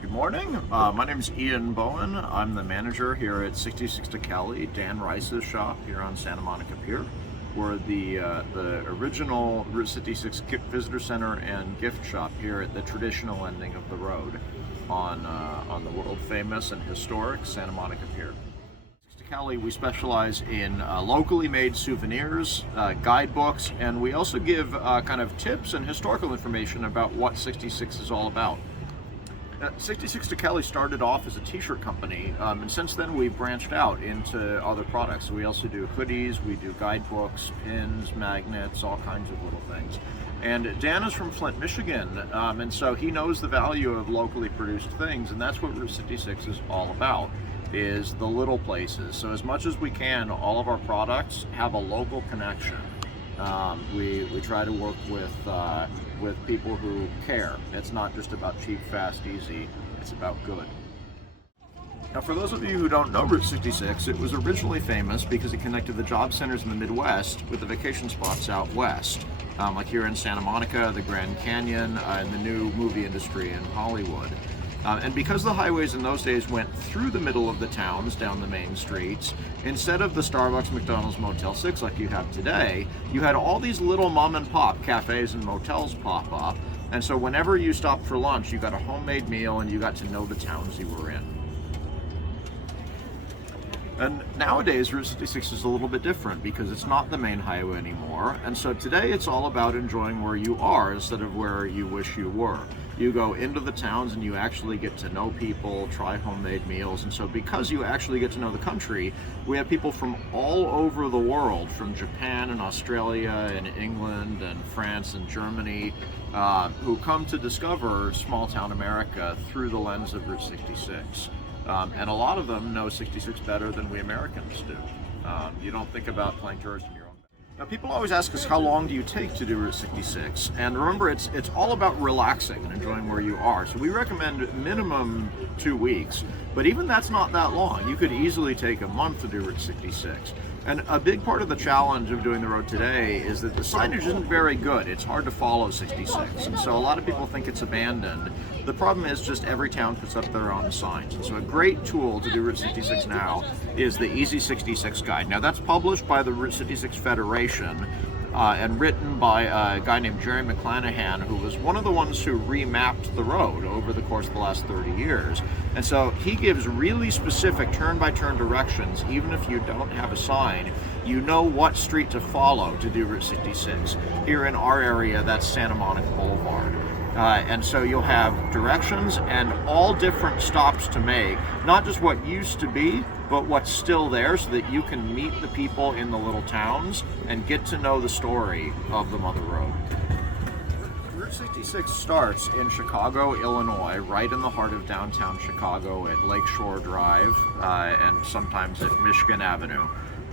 Good morning. My name is Ian Bowen. I'm the manager here at 66 to Cali, Dan Rice's shop here on Santa Monica Pier. We're the original Route 66 Visitor Center and gift shop here at the traditional ending of the road on the world famous and historic Santa Monica Pier. To Cali, we specialize in locally made souvenirs, guidebooks, and we also give kind of tips and historical information about what 66 is all about. 66 to Cali started off as a t-shirt company, and since then we've branched out into other products. So we also do hoodies, we do guidebooks, pins, magnets, all kinds of little things. And Dan is from Flint, Michigan, and so he knows the value of locally produced things, and that's what Route 66 is all about, is the little places. So as much as we can, all of our products have a local connection. We try to work with people who care. It's not just about cheap, fast, easy. It's about good. Now, for those of you who don't know Route 66, it was originally famous because it connected the job centers in the Midwest with the vacation spots out west, like here in Santa Monica, the Grand Canyon, and the new movie industry in Hollywood. And because the highways in those days went through the middle of the towns, down the main streets, instead of the Starbucks, McDonald's, Motel 6 like you have today, you had all these little mom and pop cafes and motels pop up. And so whenever you stopped for lunch, you got a homemade meal and you got to know the towns you were in. And nowadays, Route 66 is a little bit different because it's not the main highway anymore. And so today it's all about enjoying where you are instead of where you wish you were. You go into the towns and you actually get to know people, try homemade meals. And so because you actually get to know the country, we have people from all over the world, from Japan and Australia and England and France and Germany, who come to discover small town America through the lens of Route 66. And a lot of them know 66 better than we Americans do. You don't think about playing tourist in your own. Now, people always ask us, how long do you take to do Route 66? And remember, it's all about relaxing and enjoying where you are. So we recommend minimum 2 weeks, but even that's not that long. You could easily take a month to do Route 66. And a big part of the challenge of doing the road today is that the signage isn't very good. It's hard to follow 66, and so a lot of people think it's abandoned. The problem is just every town puts up their own signs. And so a great tool to do Route 66 now is the Easy 66 Guide. Now that's published by the Route 66 Federation and written by a guy named Jerry McClanahan, who was one of the ones who remapped the road over the course of the last 30 years. And so he gives really specific turn-by-turn directions. Even if you don't have a sign, you know what street to follow to do Route 66. Here in our area, that's Santa Monica Boulevard. And so you'll have directions and all different stops to make, not just what used to be, but what's still there, so that you can meet the people in the little towns and get to know the story of the Mother Road. Route 66 starts in Chicago, Illinois, right in the heart of downtown Chicago at Lakeshore Drive and sometimes at Michigan Avenue.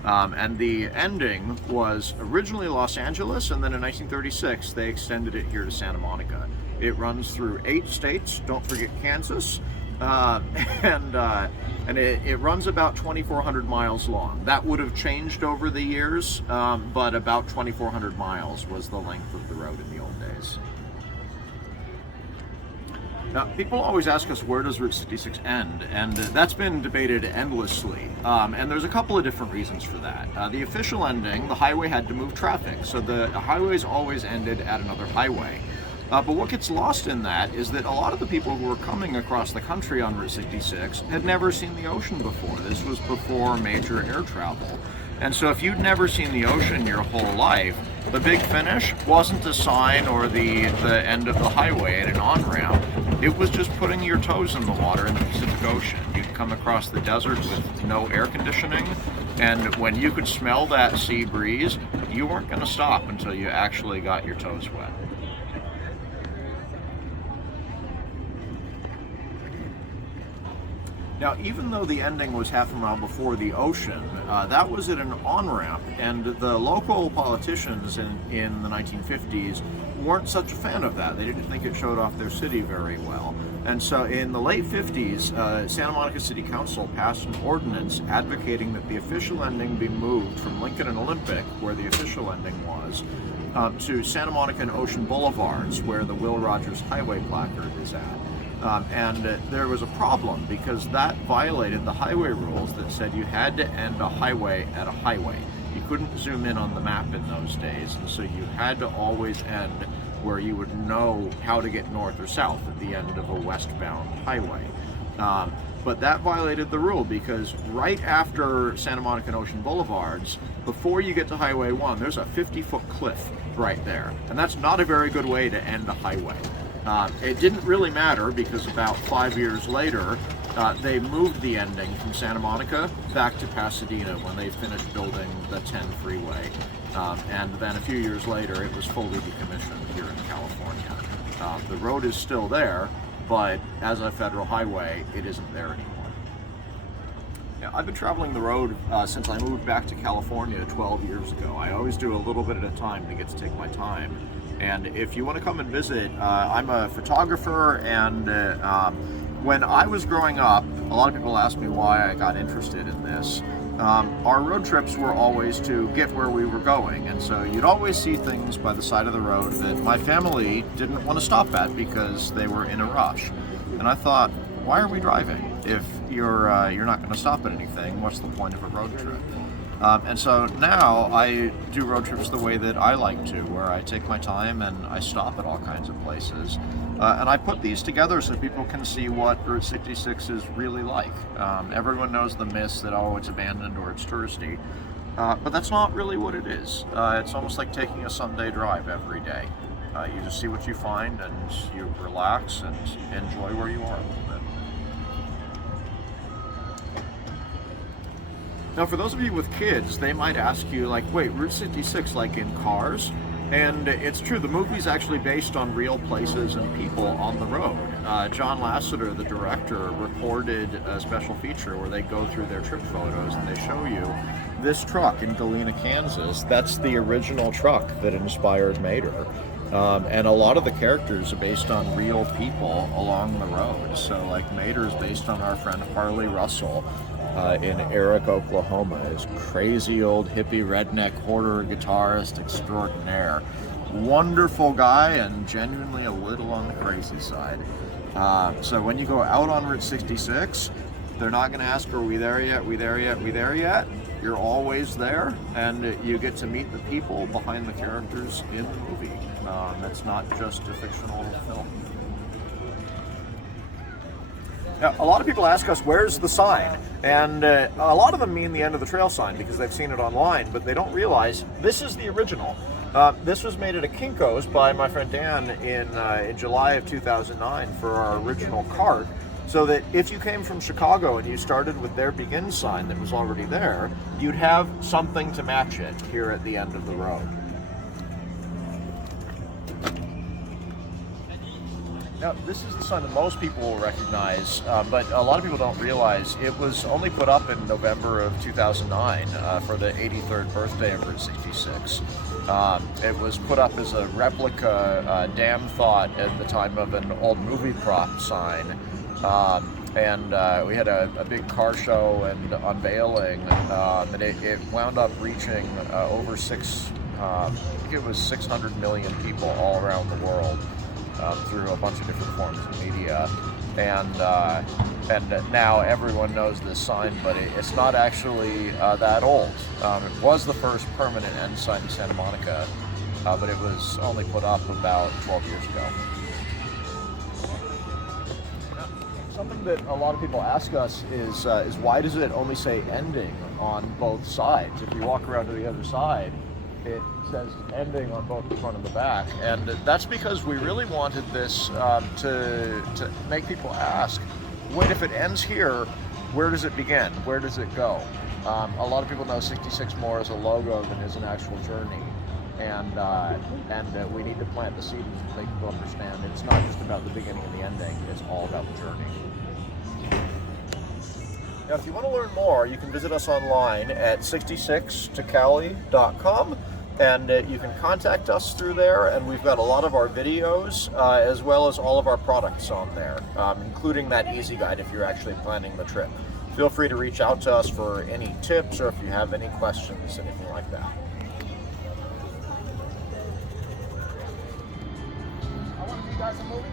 And the ending was originally Los Angeles, and then in 1936 they extended it here to Santa Monica. It runs through 8 states, don't forget Kansas, and it runs about 2,400 miles long. That would have changed over the years, but about 2,400 miles was the length of the road in the old days. Now, people always ask us, where does Route 66 end? And that's been debated endlessly. And there's a couple of different reasons for that. The official ending, the highway had to move traffic, so the highways always ended at another highway. But what gets lost in that is that a lot of the people who were coming across the country on Route 66 had never seen the ocean before. This was before major air travel. And so if you'd never seen the ocean your whole life, the big finish wasn't a sign or the end of the highway at an on-ramp. It was just putting your toes in the water in the Pacific Ocean. You'd come across the desert with no air conditioning, and when you could smell that sea breeze, you weren't going to stop until you actually got your toes wet. Now, even though the ending was half a mile before the ocean, that was at an on-ramp, and the local politicians in the 1950s weren't such a fan of that. They didn't think it showed off their city very well. And so in the late 50s, Santa Monica City Council passed an ordinance advocating that the official ending be moved from Lincoln and Olympic, where the official ending was, to Santa Monica and Ocean Boulevards, where the Will Rogers Highway placard is at. And there was a problem because that violated the highway rules that said you had to end a highway at a highway. You couldn't zoom in on the map in those days, and so you had to always end where you would know how to get north or south at the end of a westbound highway. But that violated the rule because right after Santa Monica and Ocean Boulevards, before you get to Highway 1, there's a 50-foot cliff right there. And that's not a very good way to end a highway. It didn't really matter because about 5 years later, they moved the ending from Santa Monica back to Pasadena when they finished building the 10 freeway. And then a few years later, it was fully decommissioned here in California. The road is still there, but as a federal highway, it isn't there anymore. Yeah, I've been traveling the road since I moved back to California 12 years ago. I always do a little bit at a time to get to take my time. And if you want to come and visit, I'm a photographer, and when I was growing up, a lot of people ask me why I got interested in this. Our road trips were always to get where we were going, and so you'd always see things by the side of the road that my family didn't want to stop at because they were in a rush. And I thought, why are we driving? If you're not going to stop at anything, what's the point of a road trip? And so now I do road trips the way that I like to, where I take my time and I stop at all kinds of places. And I put these together so people can see what Route 66 is really like. Everyone knows the myths that, oh, it's abandoned or it's touristy, but that's not really what it is. It's almost like taking a Sunday drive every day. You just see what you find and you relax and enjoy where you are a little bit. Now, for those of you with kids, they might ask you, like, wait, Route 66, like in Cars? And it's true, the movie's actually based on real places and people on the road. John Lasseter, the director, recorded a special feature where they go through their trip photos and they show you this truck in Galena, Kansas. That's the original truck that inspired Mater. And a lot of the characters are based on real people along the road. So, like, Mater is based on our friend Harley Russell in Eric, Oklahoma. His crazy old hippie redneck horror guitarist extraordinaire. Wonderful guy and genuinely a little on the crazy side. So when you go out on Route 66, they're not going to ask, are we there yet? We there yet? We there yet? You're always there, and you get to meet the people behind the characters in the movie. It's not just a fictional film. Now, a lot of people ask us, where's the sign? And a lot of them mean the end of the trail sign because they've seen it online, but they don't realize this is the original. This was made at a Kinko's by my friend Dan in July of 2009 for our original cart, so that if you came from Chicago and you started with their Begin sign that was already there, you'd have something to match it here at the end of the road. Now, this is the sign that most people will recognize, but a lot of people don't realize it was only put up in November of 2009 for the 83rd birthday of Route 66. It was put up as a replica dam thought at the time of an old movie prop sign. And we had a big car show and unveiling, and it wound up reaching over I think it was 600 million people all around the world. Through a bunch of different forms of media, and now everyone knows this sign, but it's not actually that old. It was the first permanent end sign in Santa Monica, but it was only put up about 12 years ago. Something that a lot of people ask us is why does it only say ending on both sides? If you walk around to the other side, it says ending on both the front and the back, and that's because we really wanted this to make people ask, wait, if it ends here, where does it begin? Where does it go? A lot of people know 66 more as a logo than as an actual journey, and we need to plant the seeds to make people understand it's not just about the beginning and the ending, it's all about the journey. Now, if you want to learn more, you can visit us online at 66tocali.com, and you can contact us through there, and we've got a lot of our videos as well as all of our products on there, including that easy guide if you're actually planning the trip. Feel free to reach out to us for any tips or if you have any questions, anything like that. I want to give you guys a movie.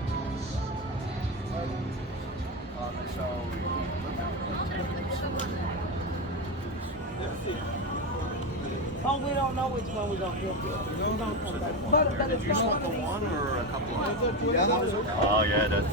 Oh, we don't know which one we're gonna get. We don't come back. But Did it's you not smoke one a of one or a couple of them? Oh yeah, that's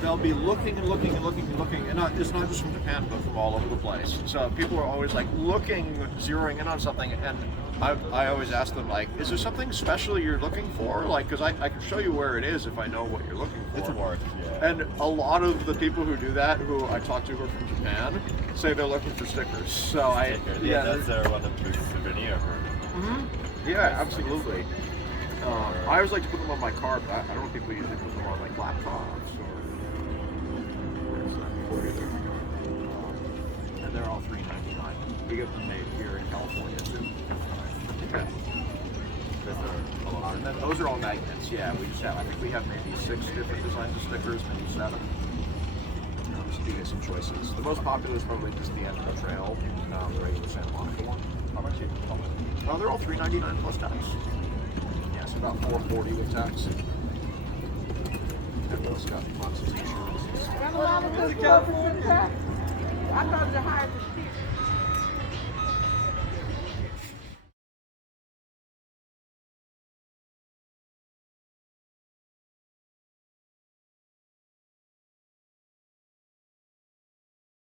They'll be looking and looking and looking and looking, and it's not just from Japan, but from all over the place. So people are always like looking, zeroing in on something, and I always ask them like, is there something special you're looking for? Like, because I can show you where it is if I know what you're looking for. it's a work. Yeah. And a lot of the people who do that, who I talk to who are from Japan, say they're looking for stickers. So Yeah, that's one of the souvenir. yeah, absolutely. I always like to put them on my car, but I don't know if people usually put them on like laptops or where's that for either. And they're all $3.99. We get them made here in California too. Okay. And then those are all magnets. Yeah, we just have. I think we have maybe 6 different designs of stickers, maybe 7. Just give you some choices. The most popular is probably just the end of the trail, the regular Santa Monica one. How much you? Oh, they're all $3.99 plus tax. Yeah, so about $4.40 with tax. Everyone's got lots of t-shirts. Got a lot of good stuff in the back. I thought you hired the stick.